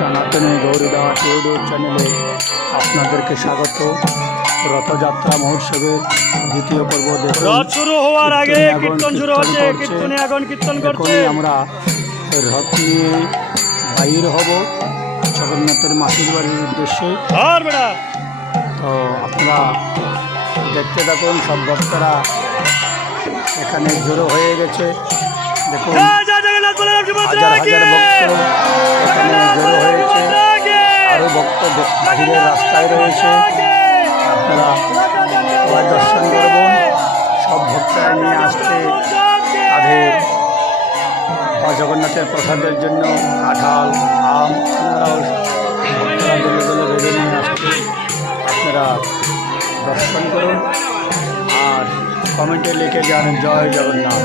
সনাতনী গৌরীদাস ইউটিউব চ্যানেলে আপনাদেরকে স্বাগত। রথযাত্রা মহোৎসবের দ্বিতীয় পর্ব দেখুন। রথ শুরু হওয়ার আগে কীর্তন শুরু হচ্ছে। কীর্তনে এখন কীর্তন করছে। আমরা রথ নিয়ে বাইর হব জগন্নাথের মাসির বাড়ির উদ্দেশ্যে। তো আপনারা দেখতে থাকুন। সব ভক্তরা এখানে জড়ো হয়ে গেছে। দেখুন হাজার হাজার ভক্ত এখানে জড়ো হয়েছে। আরও ভক্ত বাহিরের রাস্তায় রয়েছে। আপনারা সবাই দর্শন করবেন। সব ভক্তরা নিয়ে আসছে তাদের জগন্নাথের প্রসাদের জন্য কাঁঠাল, আম, ভক্তরা দলে দলে বেঁধে নিয়ে আসছে। আপনারা দর্শন করুন আর কমেন্টে লিখে যান জয় জগন্নাথ।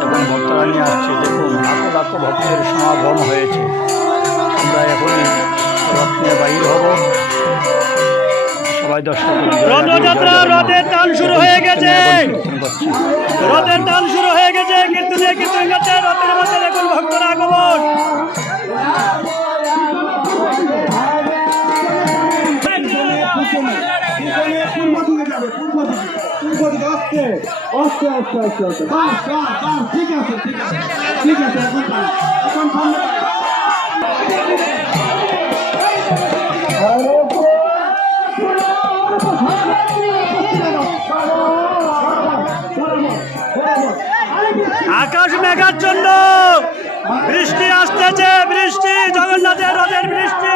যখন ভক্তরা নিয়ে আসছে দেখুন লাখো লাখো ভক্তের সমাগম হয়েছে। আমরা এখনই রথ নিয়ে বাহির হব। সবাই দর্শন করুন। রথযাত্রা রথের টান শুরু হয়ে গেছে। রথের টান শুরু হয়ে গেছে। কীর্তনে কীর্তন করছে। রথের মধ্যে দেখুন ভক্তরা আগমন। আকাশ মেঘাচ্ছন্ন, বৃষ্টি আসতেছে। বৃষ্টি, জগন্নাথের রথের বৃষ্টি।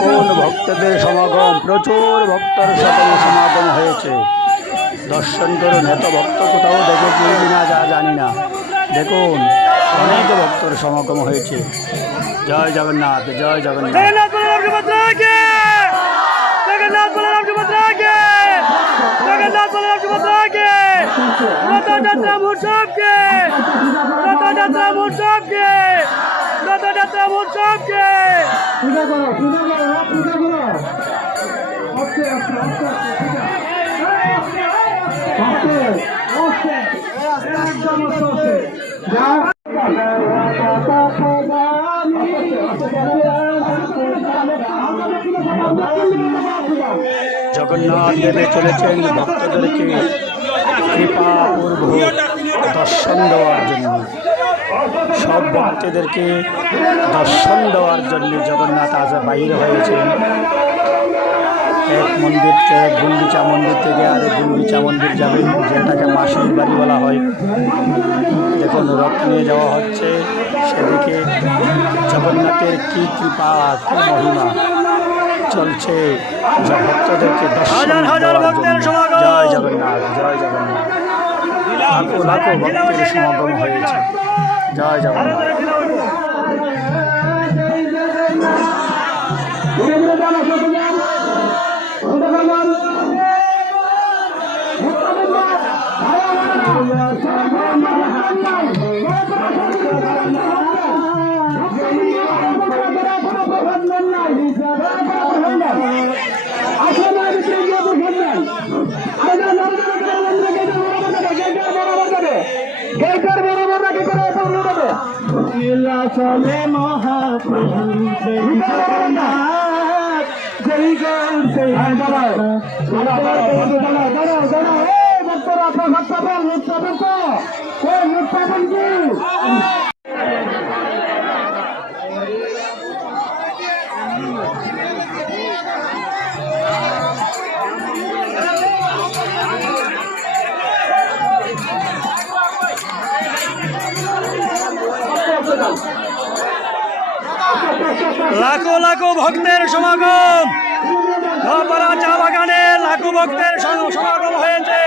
কোন ভক্তদের সমাগম, প্রচুর ভক্তর সকল সমাগম হয়েছে। দর্শন করুন। এত ভক্ত কোথাও দেখেছি কিনা যা জানি না। দেখুন অনেক ভক্তর সমাগম হয়েছে। জয় জগন্নাথ, জয় জগন্নাথ। রথযাত্রা মহোৎসবকে, রথযাত্রা মহোৎসবকে, রথযাত্রা মহোৎসবকে পূজা করো, পূজা করো, পূজা করো। জগন্নাথ দেবে চলেছেন ভক্তদেরকে কৃপাপূর্ব দর্শন দেওয়ার জন্য। সব ভক্তদেরকে দর্শন দেওয়ার জন্য জগন্নাথ আজ বাইরে হয়েছেন। এক মন্দির থেকে, গুন্ডিচা মন্দির থেকে আরেক গুন্ডিচা মন্দির যাবেন, যেটাকে মাসির বাড়ি বলা হয়। দেখুন রথ নিয়ে যাওয়া হচ্ছে। সেদিকে জগন্নাথের কী কৃপা, কী মহিমা চলছে ভক্তদেরকে দর্শন দেওয়ার জন্য। জয় জগন্নাথ, জয় জগন্নাথ। লাখো লাখো ভক্তের সমাগম হয়েছে। জয় জগন্নাথ। চলে মহাপ্রভু জগন্নাথ, জয় গৌর জয় লাখো লাখো ভক্তের সমাগম। নপাড়া চা বাগানে লাখো ভক্তের সমাগম হয়েছে।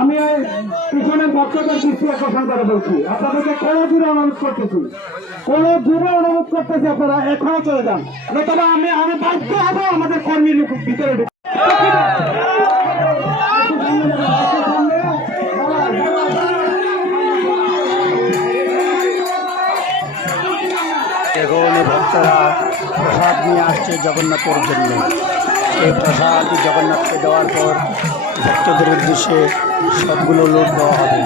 আমি পিছনের ভক্তদের দৃষ্টি আকর্ষণ করে বলছি, আপনাদেরকে কোনো দূরে অনুরোধ করতেছি, কোনো দূরে অনুরোধ করতেছি, আপনারা এখনো চলে যান, তবে আমি বাধ্য হবো আমাদের কর্মী লোক ভিতরে এখন ভক্তরা প্রসাদ নিয়ে আসছে জগন্নাথের জন্য। এই প্রসাদ জগন্নাথকে দেওয়ার পর ভক্তদের উদ্দেশ্যে সবগুলো লোক দেওয়া হবে।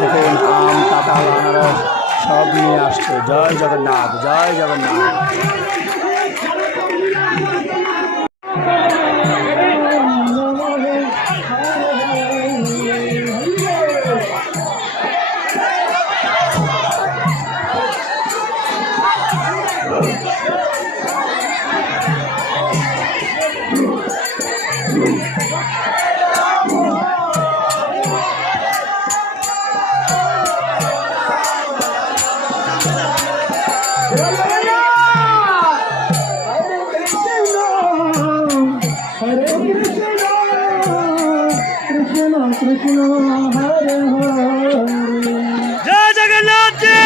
দেখুন আম, কাঁঠাল, আনারস সব নিয়ে আসছে। জয় জগন্নাথ, জয় জগন্নাথ। जय जगन्नाथ जी,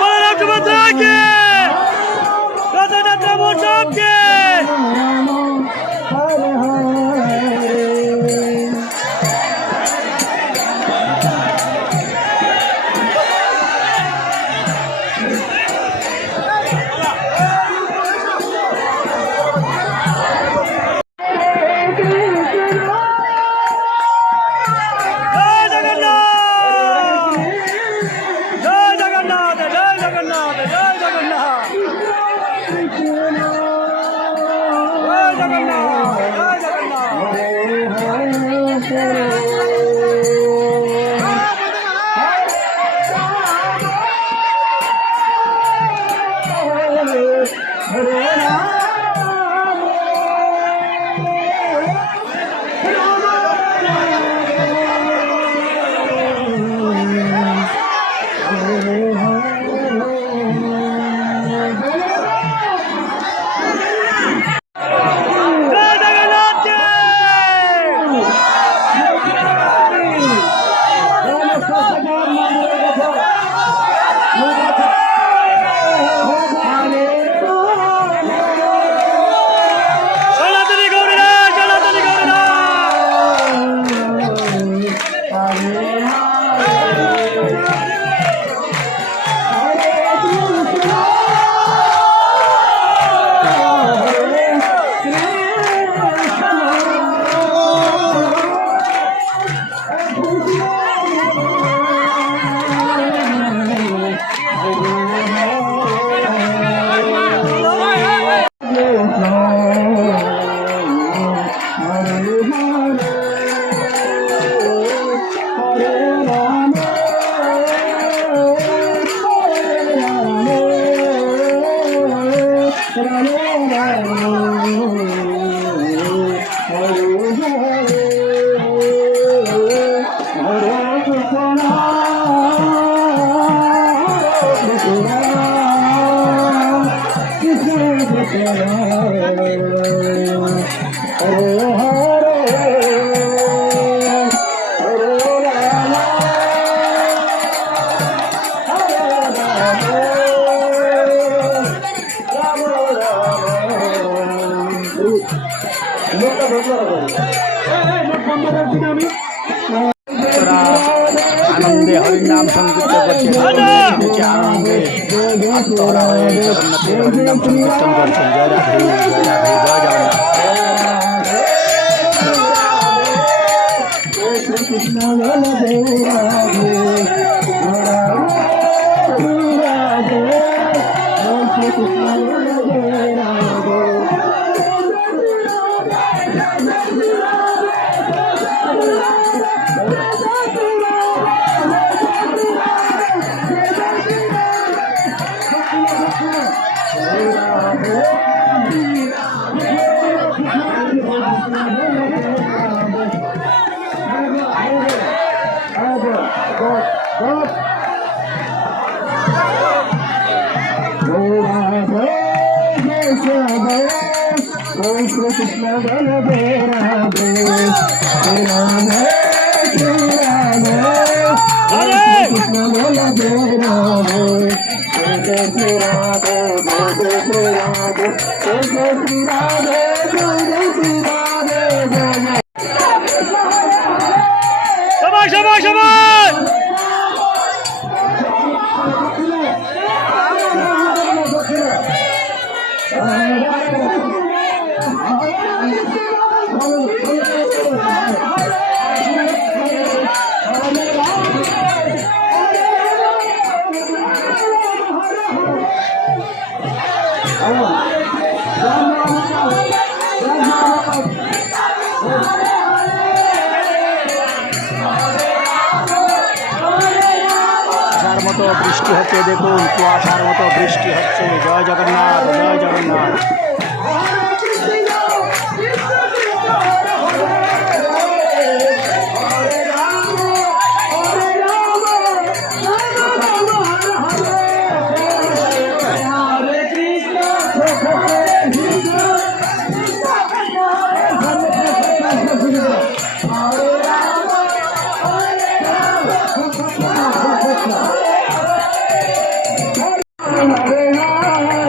बलराम सुभद्रा की, रथयात्रा महोत्सव की। আনন্দে হরিনাম সংকীর্তন করছেন, আনন্দে আত্মহরা হয়ে জগন্নাথের হরিনাম সংকীর্তন করছেন। জয় রাধে, জয় রাধে, জয় Jagannath. Hare Krishna Balabe Radhe Rama হরে Krishna Balabe Radhe Jai Shri Radhe Jai Shri Radhe Jai Shri Radhe Jai Shri Radhe Jai সবাই সবাই সবাই কুয়াশার মতো বৃষ্টি হচ্ছে, দেখুন কুয়াশার মতো বৃষ্টি হচ্ছে। জয় জগন্নাথ, জয় জগন্নাথ।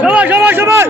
সবাই সবাই সবাই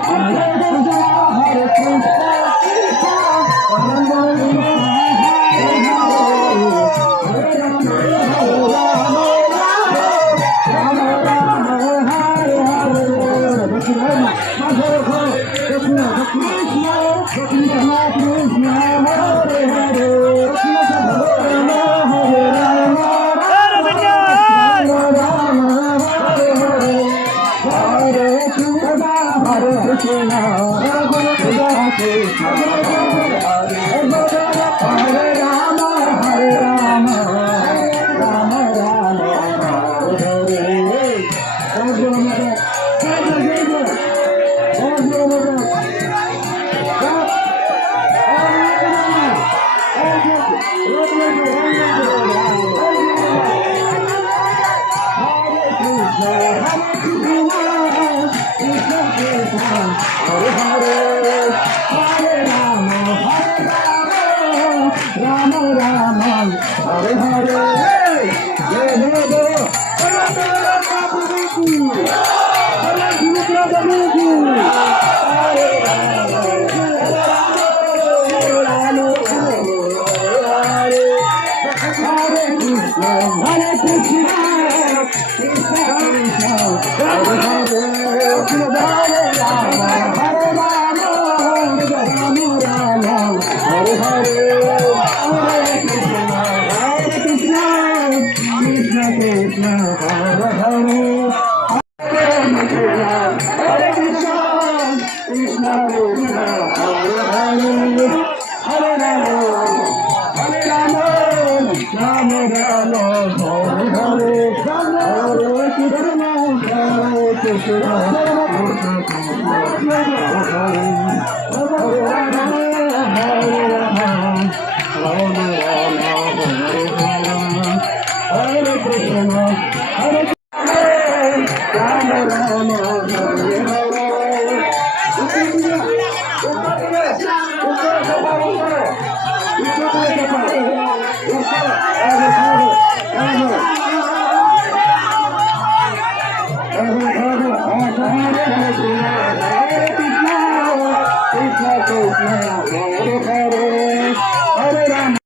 Krishna